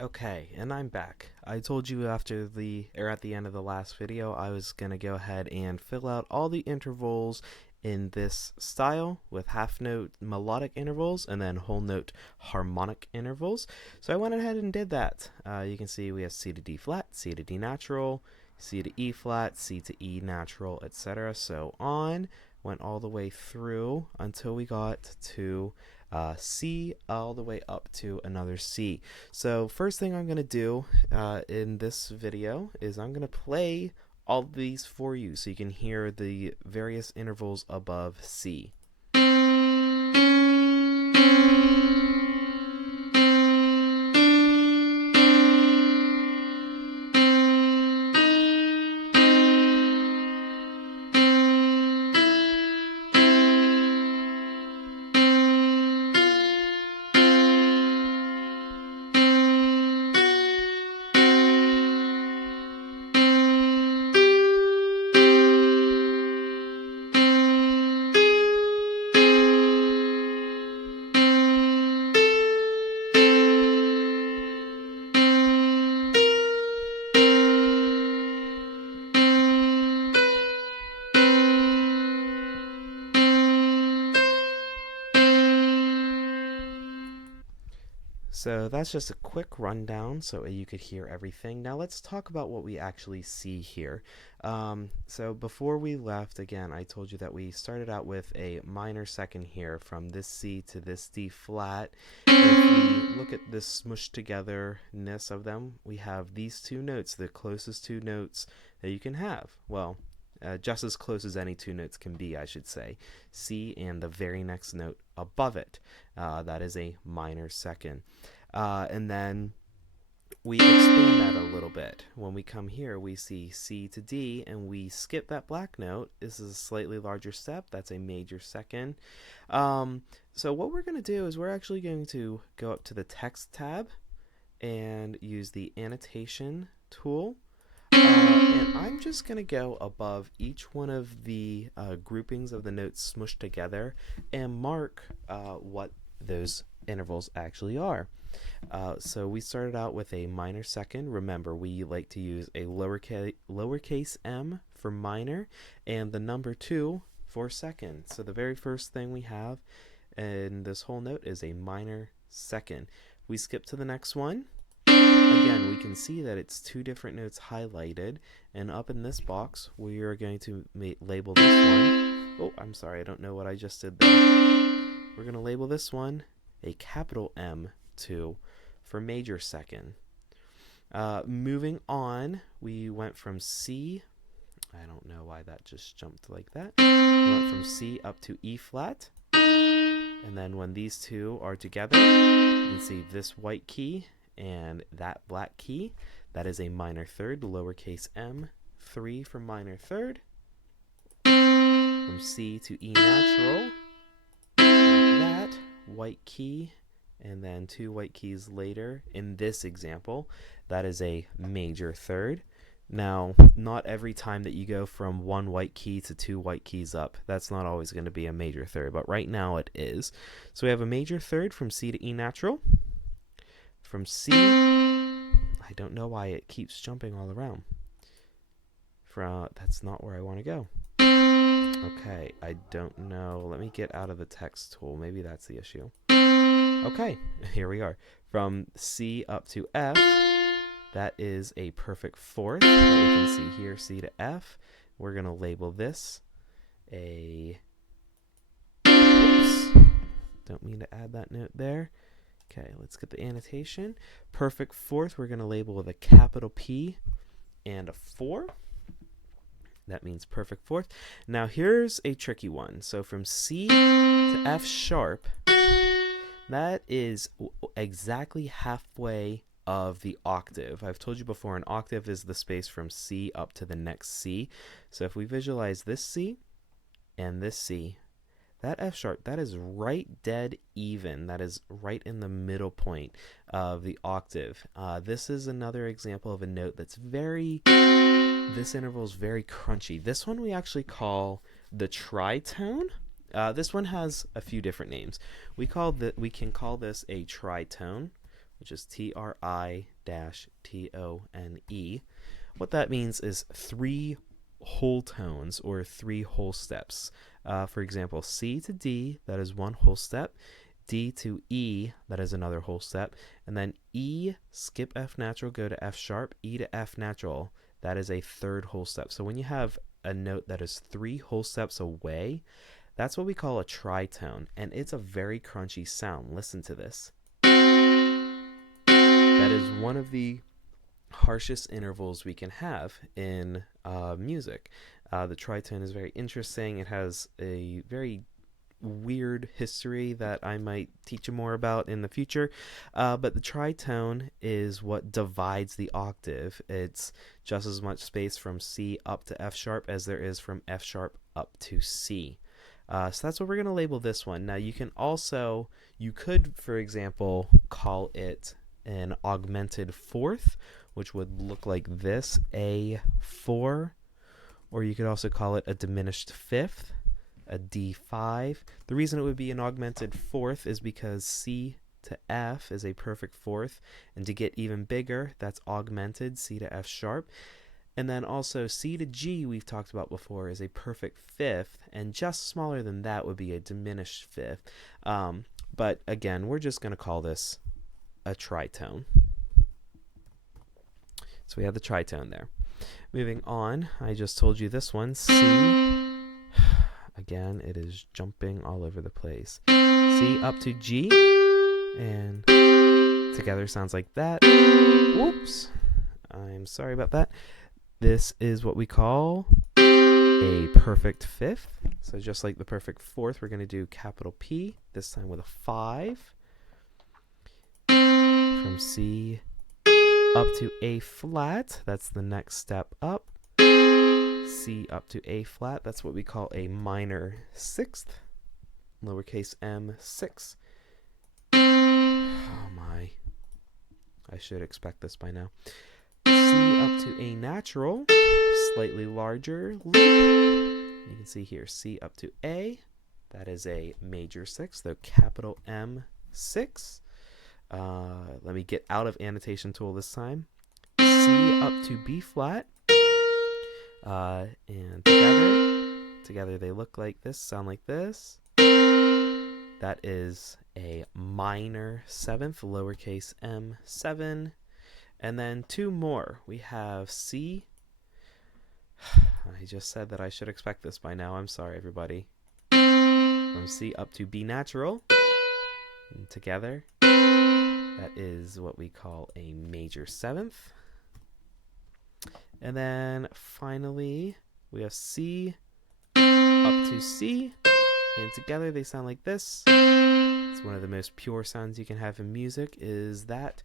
Okay, and I'm back. I told you at the end of the last video, I was gonna go ahead and fill out all the intervals in this style with half note melodic intervals and then whole note harmonic intervals. So I went ahead and did that. You can see we have C to D flat, C to D natural, C to E flat, C to E natural, etc. So on, went all the way through until we got to C all the way up to another C. So first thing I'm going to do in this video is I'm going to play all of these for you so you can hear the various intervals above C. So that's just a quick rundown so you could hear everything. Now let's talk about what we actually see here. So before we left, again, I told you that we started out with a minor second here from this C to this D flat. If we look at this smushed togetherness of them, we have these two notes, the closest two notes that you can have. Well, just as close as any two notes can be, I should say. C and the very next note above it. That is a minor second. And then we expand that a little bit. When we come here, we see C to D, and we skip that black note. This is a slightly larger step. That's a major second. So what we're going to do is we're actually going to go up to the text tab and use the annotation tool. And I'm just going to go above each one of the groupings of the notes smushed together and mark what those intervals actually are. So we started out with a minor second. Remember, we like to use a lowercase m for minor and the number 2 for second. So the very first thing we have in this whole note is a minor second. We skip to the next one. Again, we can see that it's two different notes highlighted, and up in this box we are going to label this one. Oh, I'm sorry, I don't know what I just did there. We're going to label this one a capital M2 for major second. Moving on, we went from C, I don't know why that just jumped like that. We went from C up to E flat, and then when these two are together, you can see this white key and that black key, that is a minor third, lowercase m, 3 for minor third. From C to E natural, like that, white key, and then two white keys later. In this example, that is a major third. Now, not every time that you go from one white key to two white keys up, that's not always going to be a major third, but right now it is. So we have a major third from C to E natural. From C, I don't know why it keeps jumping all around. That's not where I want to go. Okay, I don't know. Let me get out of the text tool. Maybe that's the issue. Okay, here we are. From C up to F, that is a perfect fourth that we can see here, C to F. We're going to label this a... Oops, don't mean to add that note there. Okay, let's get the annotation. Perfect fourth, we're going to label with a capital P and a 4. That means perfect fourth. Now here's a tricky one. So from C to F sharp, that is exactly halfway of the octave. I've told you before, an octave is the space from C up to the next C. So if we visualize this C and this C, that F sharp, that is right dead even. That is right in the middle point of the octave. This is another example of a note that's this interval is very crunchy. This one we actually call the tritone. This one has a few different names. We can call this a tritone, which is Tritone. What that means is three whole tones or three whole steps. For example, C to D, that is one whole step. D to E, that is another whole step. And then E, skip F natural, go to F sharp. E to F natural, that is a third whole step. So when you have a note that is three whole steps away, that's what we call a tritone. And it's a very crunchy sound. Listen to this. That is one of the harshest intervals we can have in music. The tritone is very interesting. It has a very weird history that I might teach you more about in the future. But the tritone is what divides the octave. It's just as much space from C up to F sharp as there is from F sharp up to C. So that's what we're going to label this one. Now you could, for example, call it an augmented fourth, which would look like this, A4, or you could also call it a diminished fifth, a D5. The reason it would be an augmented fourth is because C to F is a perfect fourth, and to get even bigger, that's augmented, C to F sharp. And then also C to G, we've talked about before, is a perfect fifth, and just smaller than that would be a diminished fifth. But again, we're just going to call this a tritone. So we have the tritone there. Moving on, I just told you this one, C. Again, it is jumping all over the place. C up to G, and together sounds like that. Whoops, I'm sorry about that. This is what we call a perfect fifth. So just like the perfect fourth, we're going to do capital P, this time with a 5. From C up to A flat, that's the next step up. C up to A flat, that's what we call a minor sixth, lowercase m6. Oh my, I should expect this by now. C up to A natural, slightly larger loop. You can see here, C up to A, that is a major sixth, though capital M6. Let me get out of annotation tool this time. C up to B flat. And together they look like this, sound like this. That is a minor seventh, lowercase m7. And then two more. We have C. I just said that I should expect this by now. I'm sorry, everybody. From C up to B natural. And together, that is what we call a major seventh. And then finally, we have C up to C, and together they sound like this. It's one of the most pure sounds you can have in music, is that,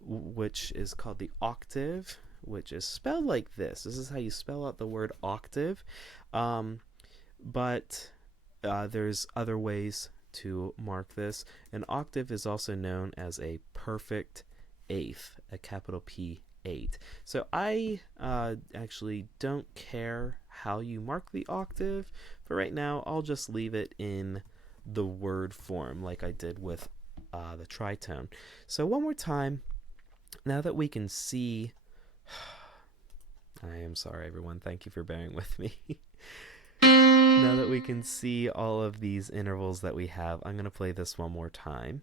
which is called the octave, which is spelled like this. This is how you spell out the word octave. But there's other ways to mark this. An octave is also known as a perfect eighth, a capital P 8. So I actually don't care how you mark the octave. For right now, I'll just leave it in the word form like I did with the tritone. So one more time, now that we can see, I am sorry everyone, thank you for bearing with me. Now that we can see all of these intervals that we have, I'm going to play this one more time.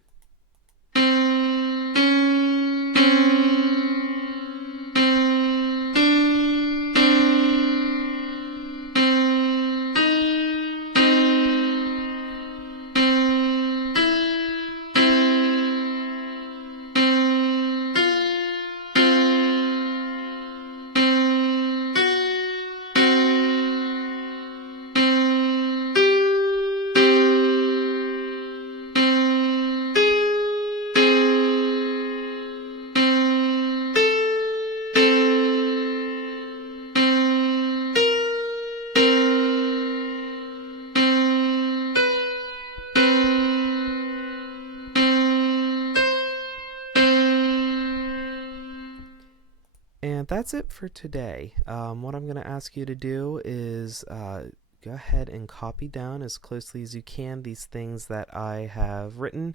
And that's it for today. What I'm going to ask you to do is go ahead and copy down as closely as you can these things that I have written.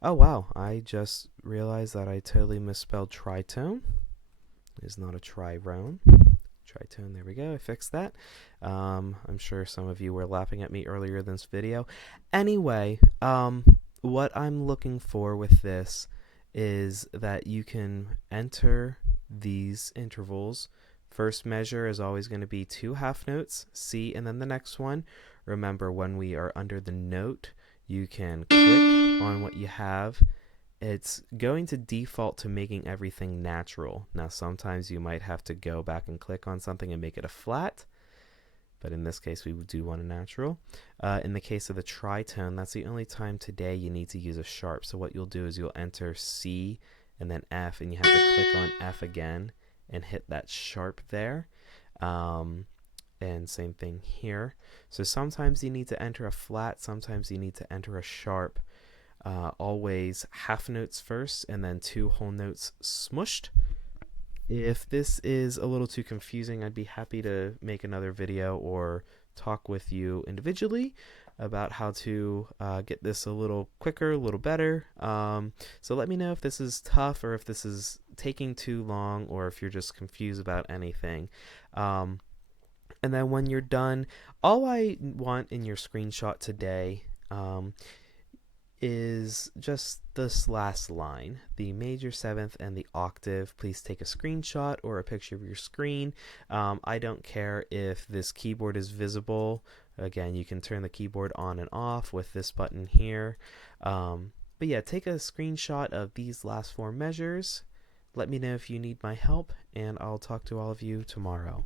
Oh wow, I just realized that I totally misspelled tritone. It's not a trirone. Tritone, there we go, I fixed that. I'm sure some of you were laughing at me earlier in this video. Anyway, what I'm looking for with this is that you can enter these intervals. First measure is always going to be 2 half notes, C, and then the next one. Remember, when we are under the note, you can click on what you have. It's going to default to making everything natural. Now, sometimes you might have to go back and click on something and make it a flat, but in this case, we do want a natural. In the case of the tritone, that's the only time today you need to use a sharp. So what you'll do is you'll enter C and then F, and you have to click on F again and hit that sharp there. And same thing here. So sometimes you need to enter a flat, sometimes you need to enter a sharp. Always half notes first and then 2 whole notes smushed. If this is a little too confusing, I'd be happy to make another video or talk with you individually about how to get this a little quicker, a little better. So let me know if this is tough or if this is taking too long or if you're just confused about anything. And then when you're done, all I want in your screenshot today is just this last line, the major seventh and the octave. Please take a screenshot or a picture of your screen. I don't care if this keyboard is visible. Again, you can turn the keyboard on and off with this button here. But yeah, take a screenshot of these last 4 measures. Let me know if you need my help, and I'll talk to all of you tomorrow.